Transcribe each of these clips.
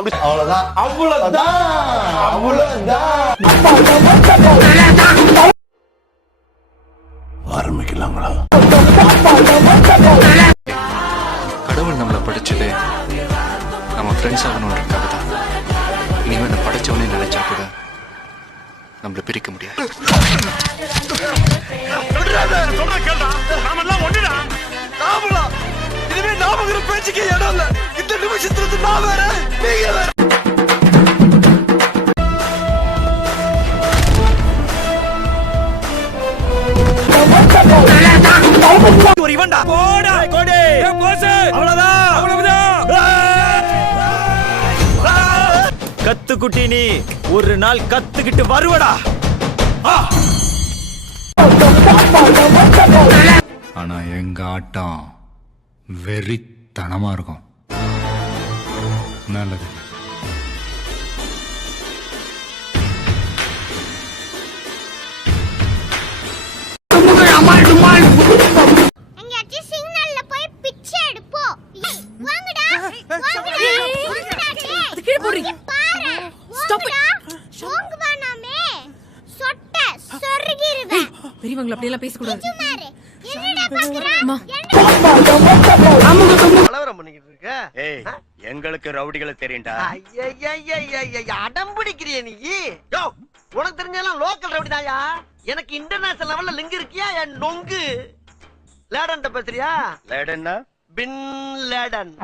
அவ்வளவுதான் அவ்வளவுதான் ஆரம்பிக்கலாங்களா? கடவுள் நம்மளை படிச்சதே நம்ம ஃப்ரெண்ட்ஸ் ஆகணுன்றக்காக தான். இனிமே அந்த படிச்சவனே நினைச்சா கூட நம்மளை பிரிக்க முடியாது. இனிமே நாமங்கிற பேச்சுக்கு இடம் இல்ல. இந்த நிமிஷத்துல நான் வேற, நீங்க வேற. ஒரு இவன்டா போடா கோடி போஸ் அவ்வளவுதான். கத்துக்குட்டி நீ ஒரு நாள் கத்துக்கிட்டு வருவடா. ஆனா எங்க ஆட்டம் வெறித்தனமா இருக்கும். நல்லது. எங்கயாச்சும் சிக்னல்ல போய் பிச்சை எடுப்போ. வாங்கடா அது கீழ போறீங்க பாரு. ஸ்டாப் வாங்க வேணாமே. சொட்ட சொர்கிருவேன். பெரியவங்க அப்படி எல்லாம் பேச கூடாது. சுமாரே என்னடா பாக்குறா? கலவரம் பண்ணிக்கிட்டு இருக்க. ஏய் எங்களுக்கு ரவுடிகளை தெரியும்டா. அடம் பிடிக்கிறிய நீ? யோ உனக்கு தெரிஞ்செல்லாம் லோக்கல் ரவுடி தாயா. எனக்கு இன்டர்நேஷனல் லெவல்ல லிங்க் இருக்கியா? என் நொங்கு லேடன் பேசுறியா? லேடன்னா பின் லேடன்.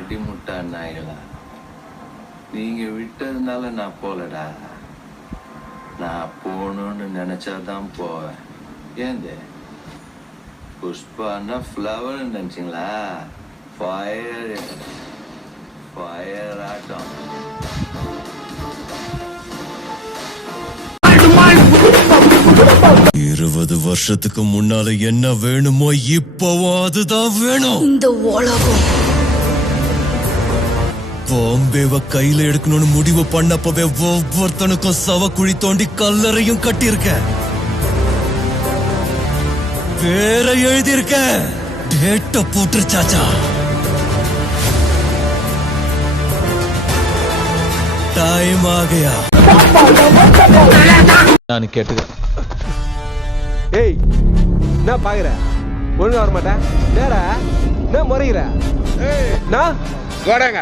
அடிமுட்டா நாய்களா, நீங்க விட்டதுனால நான் போலடா. நான் போகணும்னு நினைச்சாதான் போவேன். ஏந்து புஷ்பான்னா ஃப்ளவர் நினைச்சிங்களா? ஃபயர் ஃபயர் ஆட்டம். 20 வருஷத்துக்கு முன்னால என்ன வேணுமோ இப்பவும் அதுதான் வேணும். இந்த உலகம் பாம்பேவ கையில எடுக்கணும்னு முடிவு பண்ணப்பவே ஒவ்வொருத்தனுக்கும் சவக்குழி தோண்டி கல்லறையும் கட்டியிருக்க, பேர எழுதியிருக்க, டேட்ட போட்டுருச்சாச்சா. டைம் ஆகையா நான் கேட்டுக்க. ஏய் என்ன பாக்குற? ஒழுங்கா வர மாட்டேன். நேரா என்ன முறைகிற? நான் கோடங்க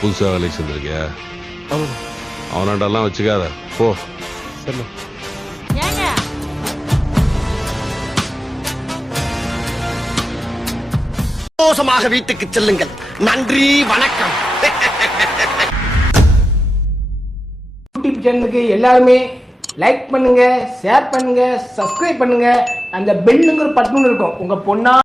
புதுசா வேலைக்கு சேர்ந்திருக்கியா? அவனாண்டெல்லாம் வச்சுக்காத, போ. சரி சந்தோஷமாக வீட்டுக்கு செல்லுங்கள். நன்றி, வணக்கம். யூடியூப் சேனலுக்கு எல்லாருமே லைக் பண்ணுங்க, ஷேர் பண்ணுங்க, சப்ஸ்கிரைப் பண்ணுங்க. அந்த பெல்லுங்கிற பட்டன் இருக்கும். உங்க பொண்ணா